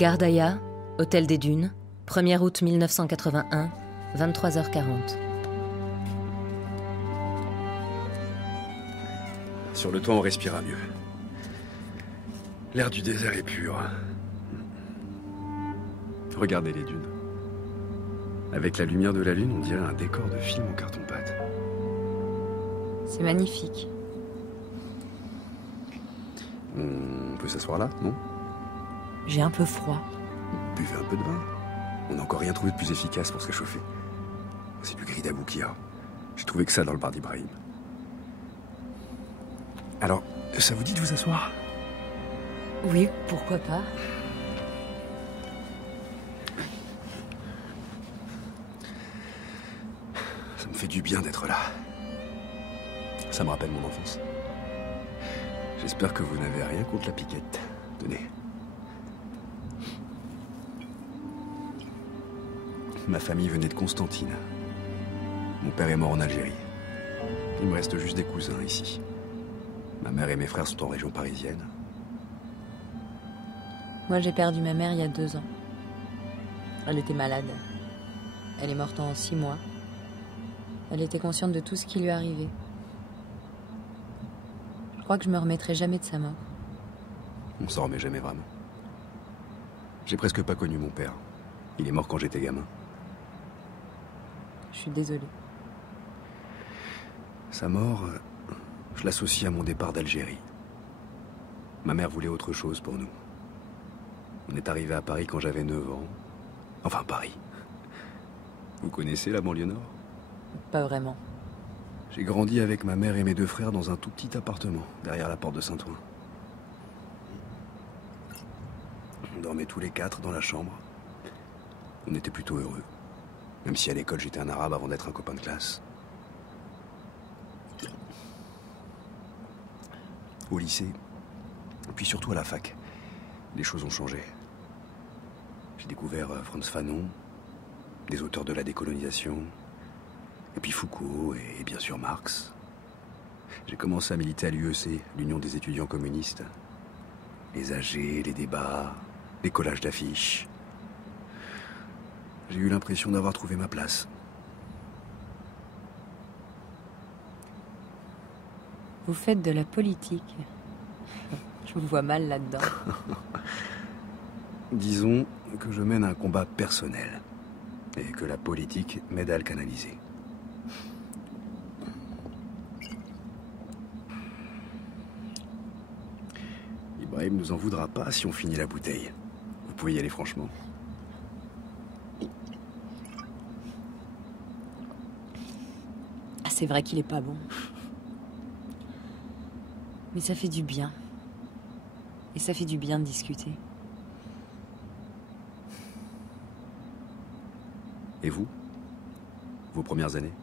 Gardaïa, Hôtel des Dunes, 1er août 1981, 23h40. Sur le toit, on respira mieux. L'air du désert est pur. Regardez les dunes. Avec la lumière de la lune, on dirait un décor de film en carton-pâte. C'est magnifique. On peut s'asseoir là, non? J'ai un peu froid. Buvez un peu de vin. On n'a encore rien trouvé de plus efficace pour se réchauffer. C'est du gris d'Aboukia. J'ai trouvé que ça dans le bar d'Ibrahim. Alors, ça vous dit de vous asseoir? Oui, pourquoi pas. Ça me fait du bien d'être là. Ça me rappelle mon enfance. J'espère que vous n'avez rien contre la piquette. Tenez. Ma famille venait de Constantine. Mon père est mort en Algérie. Il me reste juste des cousins ici. Ma mère et mes frères sont en région parisienne. Moi, j'ai perdu ma mère il y a 2 ans. Elle était malade. Elle est morte en 6 mois. Elle était consciente de tout ce qui lui arrivait. Je crois que je me remettrai jamais de sa mort. On s'en remet jamais vraiment. J'ai presque pas connu mon père. Il est mort quand j'étais gamin. Je suis désolée. Sa mort, je l'associe à mon départ d'Algérie. Ma mère voulait autre chose pour nous. On est arrivé à Paris quand j'avais 9 ans. Enfin, Paris. Vous connaissez la banlieue nord? Pas vraiment. J'ai grandi avec ma mère et mes 2 frères dans un tout petit appartement, derrière la porte de Saint-Ouen. On dormait tous les 4 dans la chambre. On était plutôt heureux. Même si à l'école j'étais un arabe avant d'être un copain de classe. Au lycée, puis surtout à la fac, les choses ont changé. J'ai découvert Frantz Fanon, des auteurs de la décolonisation, et puis Foucault et bien sûr Marx. J'ai commencé à militer à l'UEC, l'Union des étudiants communistes. Les AG, les débats, les collages d'affiches. J'ai eu l'impression d'avoir trouvé ma place. Vous faites de la politique. Je vous vois mal là-dedans. Disons que je mène un combat personnel et que la politique m'aide à le canaliser. Ibrahim nous en voudra pas si on finit la bouteille. Vous pouvez y aller franchement. C'est vrai qu'il est pas bon. Mais ça fait du bien. Et ça fait du bien de discuter. Et vous? Vos premières années?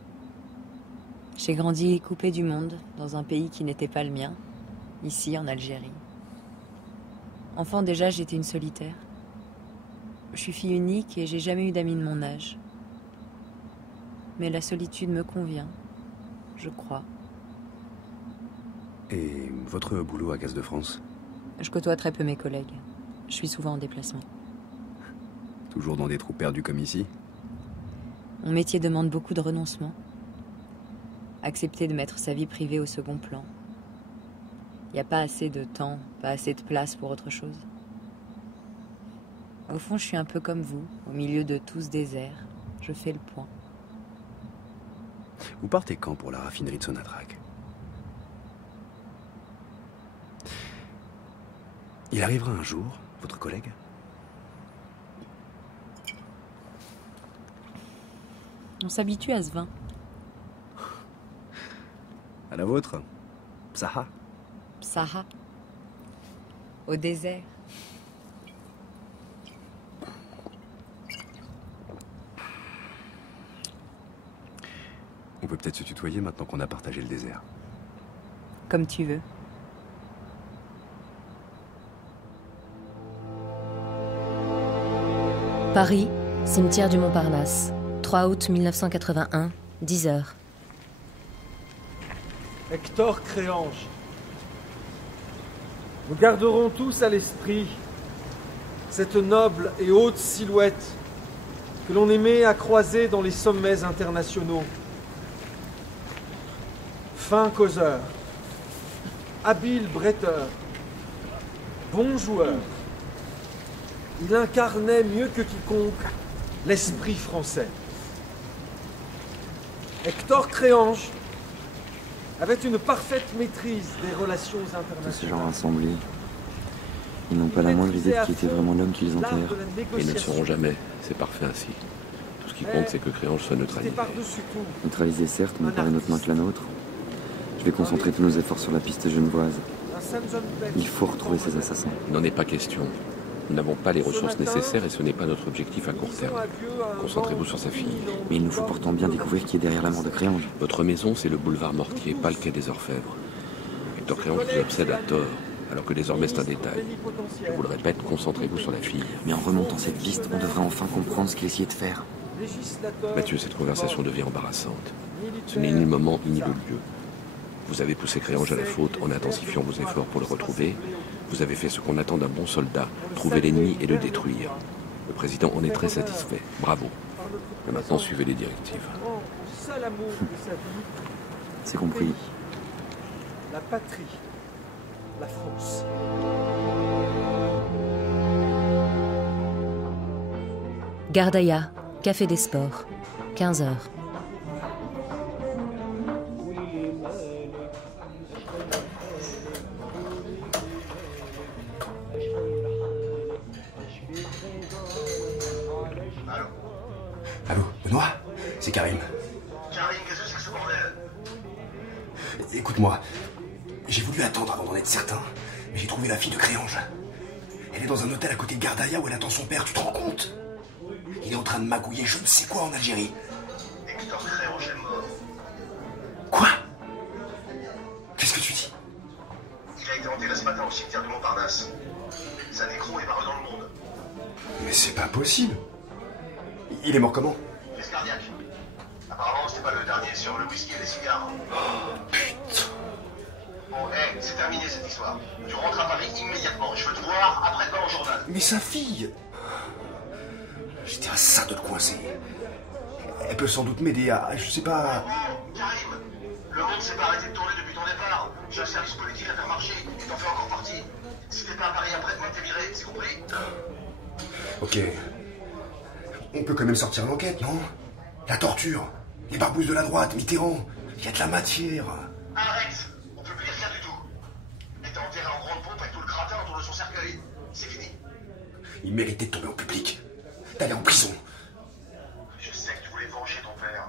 J'ai grandi coupée du monde, dans un pays qui n'était pas le mien, ici en Algérie. Enfant déjà, j'étais une solitaire. Je suis fille unique et j'ai jamais eu d'amis de mon âge. Mais la solitude me convient, je crois. Et votre boulot à Gaz de France? Je côtoie très peu mes collègues. Je suis souvent en déplacement. Toujours dans des trous perdus comme ici? Mon métier demande beaucoup de renoncement. Accepter de mettre sa vie privée au second plan. Il n'y a pas assez de temps, pas assez de place pour autre chose. Au fond, je suis un peu comme vous, au milieu de tout ce désert. Je fais le point. Vous partez quand pour la raffinerie de Sonatrach? Il arrivera un jour, votre collègue? On s'habitue à ce vin. À la vôtre? Saha? Saha. Au désert. On peut peut-être se tutoyer maintenant qu'on a partagé le désert. Comme tu veux. Paris, cimetière du Montparnasse. 3 août 1981, 10h. Hector Créange. Nous garderons tous à l'esprit Cette noble et haute silhouette que l'on aimait à croiser dans les sommets internationaux. Fin causeur, habile bretteur, bon joueur, il incarnait mieux que quiconque l'esprit français. Hector Créange avait une parfaite maîtrise des relations internationales. Tous ces gens rassemblés, ils n'ont pas la moindre idée de qui était vraiment l'homme qu'ils enterrent. Et ils ne le sauront jamais, c'est parfait ainsi. Tout ce qui compte, c'est que Créange soit neutralisé. Neutralisé certes, mais par une autre main que la nôtre. Je vais concentrer tous nos efforts sur la piste genevoise. Il faut retrouver ces assassins. Il n'en est pas question. Nous n'avons pas les ressources nécessaires et ce n'est pas notre objectif à court terme. Concentrez-vous sur sa fille. Mais il nous faut pourtant bien découvrir qui est derrière la mort de Créange. Votre maison, c'est le boulevard Mortier, pas le quai des Orfèvres. Hector Créange vous obsède à tort, alors que désormais c'est un détail. Je vous le répète, concentrez-vous sur la fille. Mais en remontant cette piste, on devrait enfin comprendre ce qu'il essayait de faire. Mathieu, cette conversation devient embarrassante. Ce n'est ni le moment, ni le lieu. Vous avez poussé Créange à la faute en intensifiant vos efforts pour le retrouver. Vous avez fait ce qu'on attend d'un bon soldat, trouver l'ennemi et le détruire. Le président en est très satisfait. Bravo. Et maintenant, suivez les directives. C'est compris. La patrie, la France. Gardaïa, Café des Sports, 15h. Allô, Benoît? C'est Karim. Karim, qu'est-ce que c'est que ce bordel? Écoute-moi, j'ai voulu attendre avant d'en être certain, mais j'ai trouvé la fille de Créange. Elle est dans un hôtel à côté de Gardaïa où elle attend son père, tu te rends compte? Il est en train de magouiller je ne sais quoi en Algérie. Hector Créange est mort. Quoi? Qu'est-ce que tu dis? Il a été enterré ce matin au cimetière de Montparnasse. Sa nécro est parue dans le monde. Mais c'est pas possible. Il est mort comment? Crise cardiaque. Apparemment, c'était pas le dernier sur le whisky et les cigares. Putain. Bon, c'est terminé cette histoire. Tu rentres à Paris immédiatement. Je veux te voir après-demain au journal. Mais sa fille! J'étais à ça de le coincer. Elle peut sans doute m'aider à... je sais pas... Oh, Karim, le monde s'est pas arrêté de tourner depuis ton départ. J'ai un service politique à faire marcher et t'en fais encore partie. Si t'es pas à Paris après-demain, t'es viré, c'est compris? Ok. On peut quand même sortir l'enquête, non? La torture, les barbouzes de la droite, Mitterrand, il y a de la matière. Arrête! On publie rien du tout. Et t'es enterré en grande pompe avec tout le gratin autour de son cercueil. C'est fini. Il méritait de tomber en public, d'aller en prison. Je sais que tu voulais venger ton père.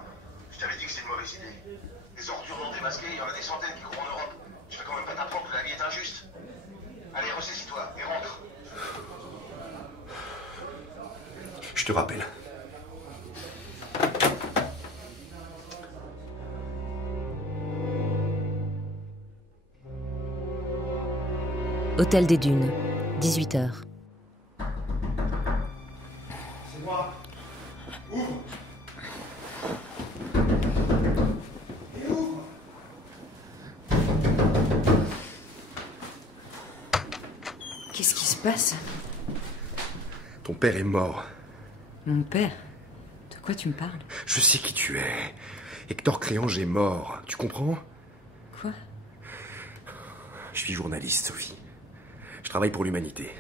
Je t'avais dit que c'était une mauvaise idée. Des ordures non démasquées, il y en a des centaines qui courent en Europe. Je vais quand même pas t'apprendre que la vie est injuste. Allez, ressaisis-toi et rentre. Je te rappelle. Hôtel des Dunes, 18h. C'est moi. Ouvre. Et ouvre. Qu'est-ce qui se passe? Ton père est mort. Mon père? De quoi tu me parles? Je sais qui tu es. Hector Créange est mort. Tu comprends? Quoi? Je suis journaliste, Sophie. Je travaille pour l'humanité.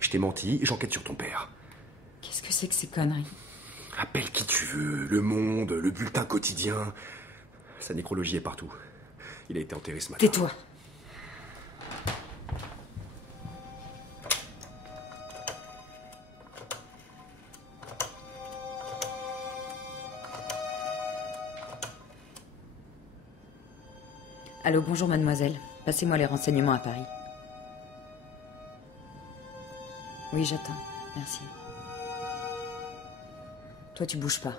Je t'ai menti et j'enquête sur ton père. Qu'est-ce que c'est que ces conneries? Appelle qui tu veux, Le Monde, le bulletin quotidien. Sa nécrologie est partout. Il a été enterré ce matin. Tais-toi! Allô, bonjour mademoiselle. Passez-moi les renseignements à Paris. Oui, j'attends. Merci. Toi, tu bouges pas.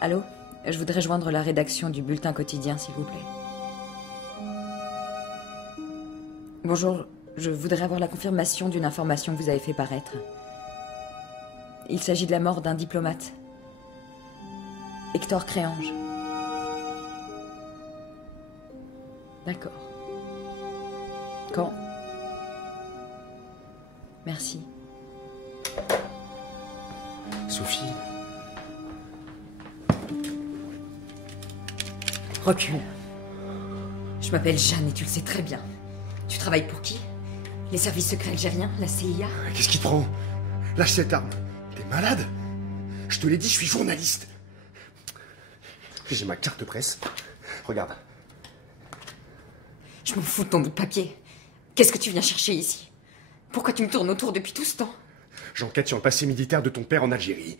Allô? Je voudrais joindre la rédaction du bulletin quotidien, s'il vous plaît. Bonjour, je voudrais avoir la confirmation d'une information que vous avez fait paraître. Il s'agit de la mort d'un diplomate. Hector Créange. D'accord. Quand? Merci. Sophie. Recule. Je m'appelle Jeanne et tu le sais très bien. Tu travailles pour qui? Les services secrets algériens? La CIA? Qu'est-ce qui te prend? Lâche cette arme. T'es malade? Je te l'ai dit, je suis journaliste. J'ai ma carte presse. Regarde. Je m'en fous de ton bout de papier. Qu'est-ce que tu viens chercher ici? Pourquoi tu me tournes autour depuis tout ce temps? J'enquête sur le passé militaire de ton père en Algérie.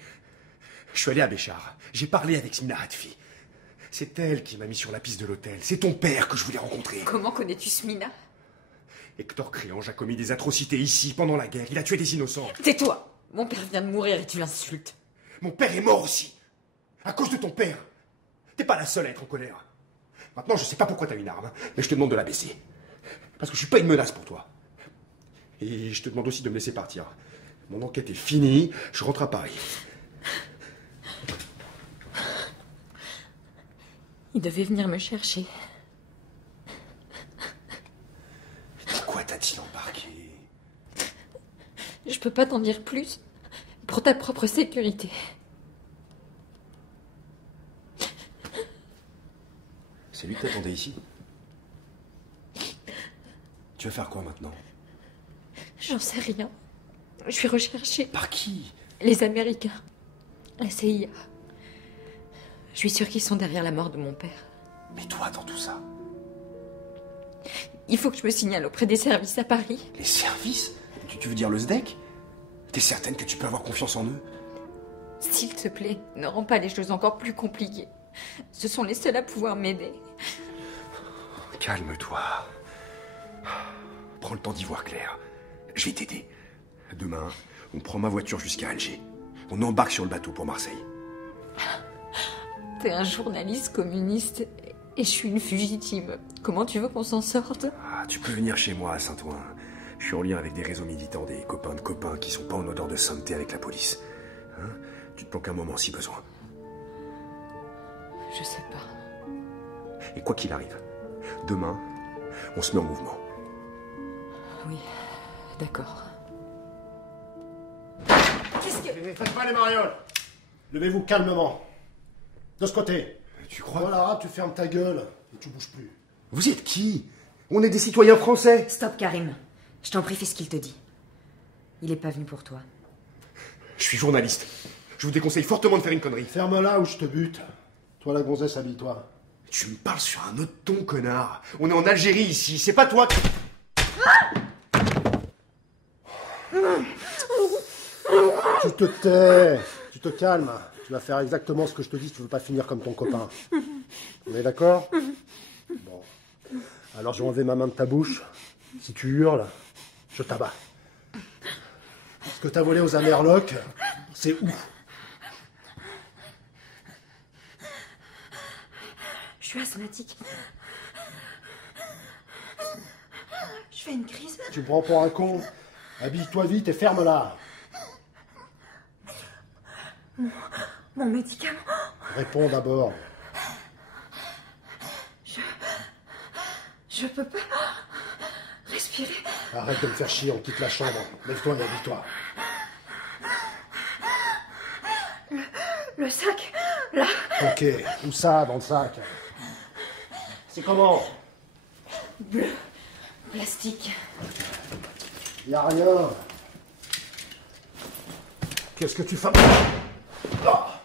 Je suis allé à Béchar. J'ai parlé avec Smina Hadfi. C'est elle qui m'a mis sur la piste de l'hôtel. C'est ton père que je voulais rencontrer. Comment connais-tu Smina? Hector Créange a commis des atrocités ici, pendant la guerre. Il a tué des innocents. Tais-toi! Mon père vient de mourir et tu l'insultes. Mon père est mort aussi. À cause de ton père. T'es pas la seule à être en colère. Maintenant, je sais pas pourquoi t'as une arme, mais je te demande de la baisser. Parce que je suis pas une menace pour toi. Et je te demande aussi de me laisser partir. Mon enquête est finie, je rentre à Paris. Il devait venir me chercher. Pourquoi t'a-t-il embarqué? Je peux pas t'en dire plus. Pour ta propre sécurité. C'est lui que t'attendais ici? Tu vas faire quoi maintenant? J'en sais rien. Je suis recherchée. Par qui? Les Américains. La CIA. Je suis sûre qu'ils sont derrière la mort de mon père. Mais toi, dans tout ça? Il faut que je me signale auprès des services à Paris. Les services? Tu veux dire le SDEC? T'es certaine que tu peux avoir confiance en eux? S'il te plaît, ne rends pas les choses encore plus compliquées. Ce sont les seuls à pouvoir m'aider. Calme-toi. Prends le temps d'y voir clair. Je vais t'aider. Demain, on prend ma voiture jusqu'à Alger. On embarque sur le bateau pour Marseille. T'es un journaliste communiste et je suis une fugitive. Comment tu veux qu'on s'en sorte? Ah, tu peux venir chez moi à Saint-Ouen. Je suis en lien avec des réseaux militants, des copains de copains qui sont pas en odeur de sainteté avec la police. Hein? Tu te planques un moment si besoin. Je sais pas. Et quoi qu'il arrive, demain, on se met en mouvement. Oui, d'accord. Qu'est-ce que... Faites pas les marioles. Levez-vous calmement. De ce côté. Tu crois? Voilà, tu fermes ta gueule et tu bouges plus. Vous êtes qui? On est des citoyens français. Stop, Karim. Je t'en prie, fais ce qu'il te dit. Il est pas venu pour toi. Je suis journaliste. Je vous déconseille fortement de faire une connerie. Ferme-la ou je te bute. Toi, la gonzesse, habille-toi. Tu me parles sur un autre ton, connard. On est en Algérie, ici. C'est pas toi qui... Tu te tais. Tu te calmes. Tu vas faire exactement ce que je te dis si tu veux pas finir comme ton copain. On est d'accord? Bon. Alors je vais enlever ma main de ta bouche. Si tu hurles, je t'abats. Ce que t'as volé aux Amerlocs, c'est où? Je suis asthmatique. Je fais une crise. Tu me prends pour un con? Habille-toi vite et ferme-la. Mon médicament. Réponds d'abord. Je peux pas respirer. Arrête de me faire chier, on quitte la chambre. Lève-toi et habille-toi. Le sac, là. Ok, où ça, dans le sac? C'est comment? Bleu. Plastique. Y a rien. Qu'est-ce que tu fais? Ah.